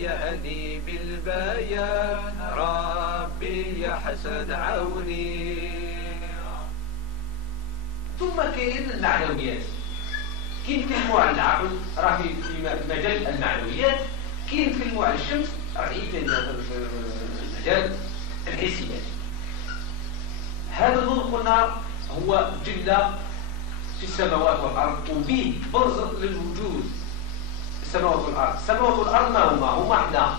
يهدي بالبيان ربي يحسن عوني. ثم كاين المعنويات. كاين في انواع العقل راه في مجال المعنويات، كاين في انواع الشمس راه في مجال الحسيات. هذا النور قلنا هو جلة في السماوات والارض وبه برز للوجود. السماوات والارض، السماوات والارض ما هما حنا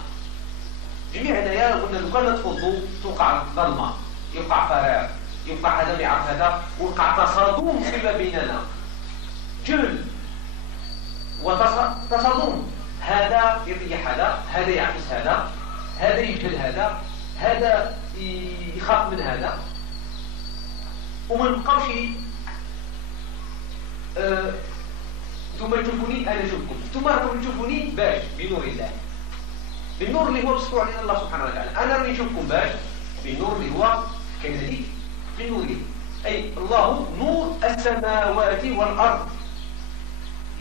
جميعنا. يا قلنا لو كان نتفضوا توقع ظلمه، يوقع فراغ، يوقع هذا ما يعرف هذا، وقع تصادم فيما بيننا، جهل وتصادم. هذا يطيح هذا، هذا يعكس هذا، هذا يجهل هذا، هذا يخاف من هذا، وما نبقاوش ثم تشوفوني انا اشوفكم، ثم راكم تشوفوني باش بنور الله، بالنور اللي هو بسطو علينا الله سبحانه وتعالى. انا راني نشوفكم باش بالنور اللي هو كذلك بنوره، اي الله نور السماوات والارض.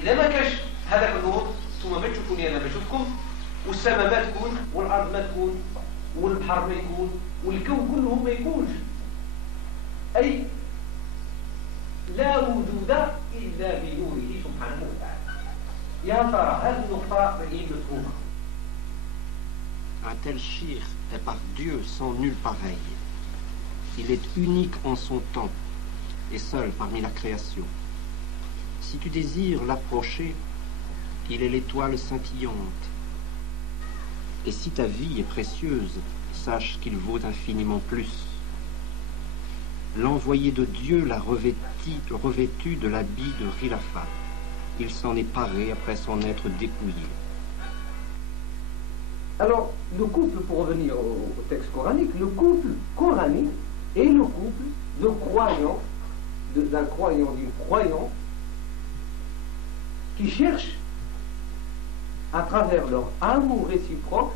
اذا ما كاش هذاك النور ثم ما تشوفوني انا بشوفكم، والسماء ما تكون، والارض ما تكون، والبحر ما يكون، والكون كله ما يكونش، اي لا وجود إلا بنوره سبحانه وتعالى. يا ترى هذه النقطة هي مفهومة. Un tel shir est par Dieu sans nul pareil. Il est unique en son temps et seul parmi la création. Si tu désires l'approcher, il est l'étoile scintillante. Et si ta vie est précieuse, sache qu'il vaut infiniment plus. L'envoyé de Dieu l'a revêtu de l'habit de Khilafat. Il s'en est paré après s'en être dépouillé. Alors, le couple, pour revenir au texte coranique, le couple coranique est le couple de croyants, d'un croyant, d'une croyante, qui cherchent, à travers leur amour réciproque,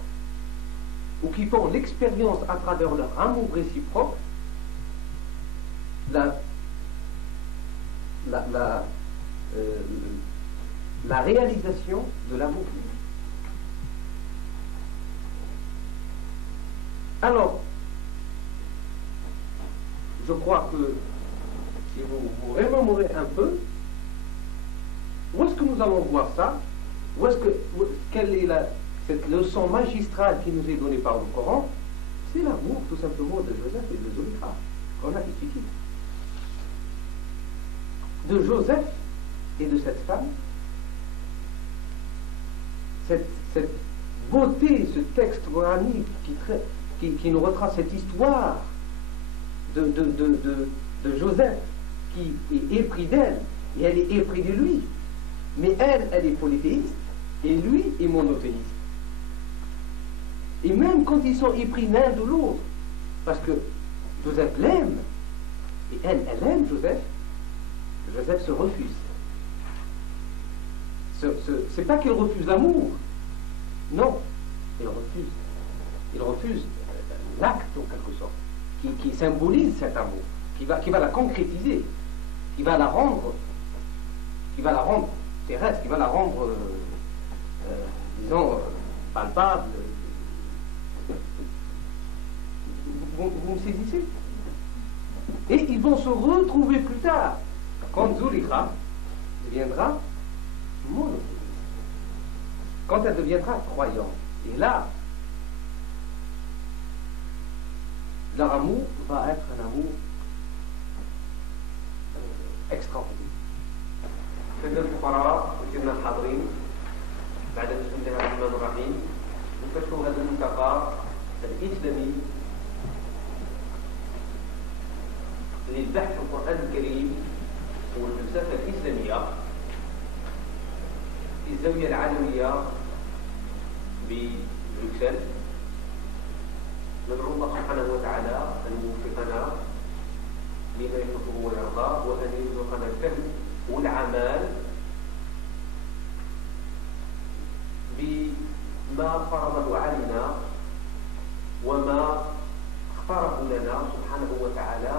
ou qui font l'expérience à travers leur amour réciproque, la réalisation de l'amour. Alors, je crois que si vous remémorez un peu, où est-ce que nous allons voir ça? Quelle est cette leçon magistrale qui nous est donnée par le Coran? C'est l'amour tout simplement de Joseph et de Zulaykha qu'on a étudié. De Joseph et de cette femme, cette beauté, ce texte coranique qui nous retrace cette histoire de Joseph qui est épris d'elle, et elle est épris de lui. Mais elle est polythéiste, et lui est monothéiste. Et même quand ils sont épris l'un de l'autre, parce que Joseph l'aime, et elle aime Joseph, Joseph se refuse. C'est pas qu'il refuse l'amour. Non, il refuse. Il refuse l'acte en quelque sorte, qui symbolise cet amour, qui va la concrétiser, qui va la rendre terrestre, qui va la rendre, disons, palpable. Vous me saisissez? Et ils vont se retrouver plus tard, quand Zulaykha deviendra monothéiste, quand elle deviendra croyante. Et là, leur amour va être un amour extraordinaire. سيدنا الفقراء وسيدنا الحاضرين، بعد بسم الله الرحمن الرحيم نفتحوا هذا الملتقى الإسلامي للبحث في القرآن الكريم والفلسفة الإسلامية في الزاوية العالمية ببروكسل. ندعو الله سبحانه وتعالى أن يوفقنا لما يحبه ويرضى، وأن يرزقنا الفهم والعمل بما فرضه علينا وما اختاره لنا سبحانه وتعالى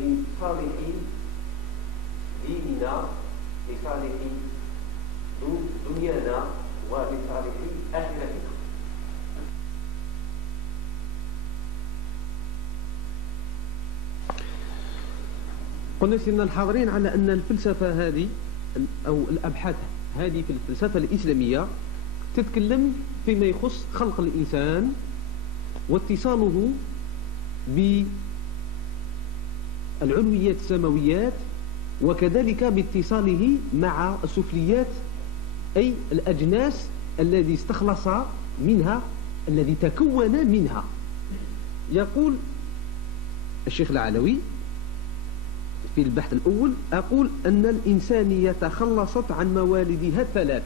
لصالح ديننا، لصالح قلنا سيدنا الحاضرين على أن الفلسفة هذه أو الأبحاث هذه في الفلسفة الإسلامية تتكلم فيما يخص خلق الإنسان واتصاله بالعلويات السماويات، وكذلك باتصاله مع السفليات أي الأجناس الذي استخلص منها، الذي تكون منها. يقول الشيخ العلوي في البحث الأول: أقول أن الإنسانية تخلصت عن موالدها الثلاث.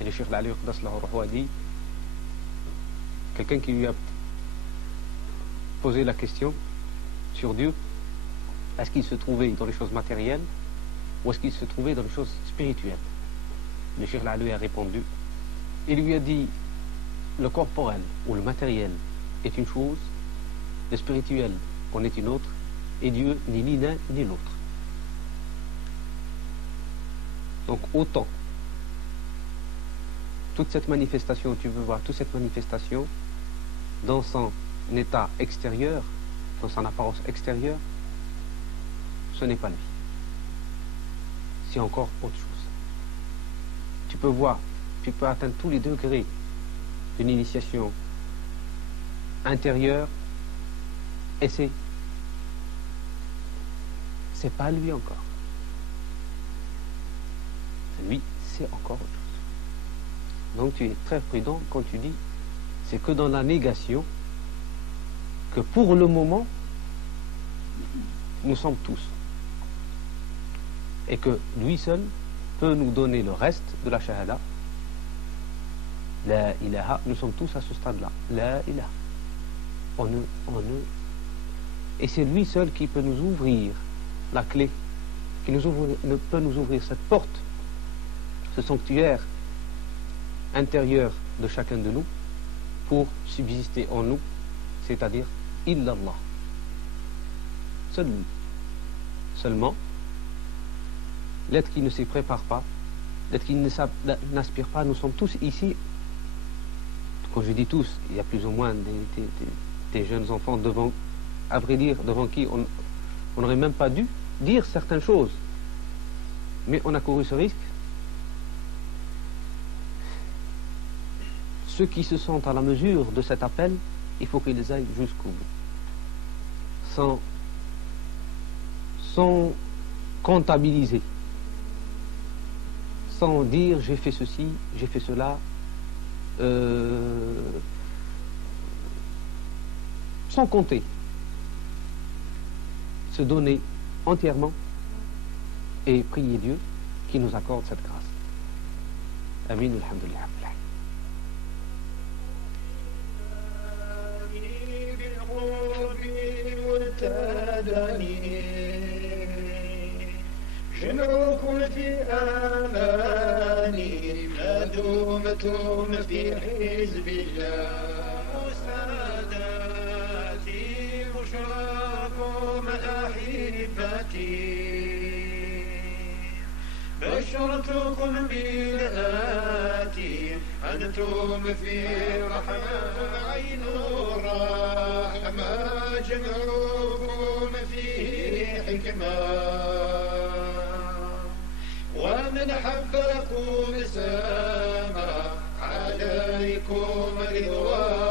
Et le Cheikh Al-Ali Qaddas lahu ruhuhu dit, quelqu'un qui lui a posé la question sur Dieu, est-ce qu'il se trouvait dans les choses matérielles ou est-ce qu'il se trouvait dans les choses spirituelles? Le Cheikh Al-Ali a répondu, il lui a dit, le corporel ou le matériel est une chose, le spirituel en est une autre, et Dieu n'est ni l'un ni l'autre. Donc autant toute cette manifestation, tu veux voir toute cette manifestation dans son état extérieur, dans son apparence extérieure, ce n'est pas lui. C'est encore autre chose. Tu peux voir, tu peux atteindre tous les degrés d'une initiation intérieure et c'est pas lui encore. Lui, c'est encore autre chose. Donc tu es très prudent quand tu dis c'est que dans la négation que pour le moment nous sommes tous et que lui seul peut nous donner le reste de la shahada. La ilaha, nous sommes tous à ce stade-là. La ilaha. Et c'est lui seul qui peut nous ouvrir la clé, qui peut nous ouvrir cette porte, ce sanctuaire intérieur de chacun de nous pour subsister en nous, c'est-à-dire illallah. Seul lui. Seulement, l'être qui ne s'y prépare pas, l'être qui n'aspire pas, nous sommes tous ici. Quand je dis tous, il y a plus ou moins des jeunes enfants devant, à vrai dire, devant qui on n'aurait même pas dû dire certaines choses. Mais on a couru ce risque. Ceux qui se sentent à la mesure de cet appel, il faut qu'ils aillent jusqu'au bout. Sans comptabiliser. Sans dire j'ai fait ceci, j'ai fait cela. Sans compter. Se donner entièrement et prier Dieu qui nous accorde cette grâce. Amin, alhamdulillah. جمعكم في أماني ما دمتم في حزب الله ساداتي بشراكم أحبتي بشرتكم بالآتي أنتم في رحمة عين الرحمة جمعكم فيه حكمة ومن حبكم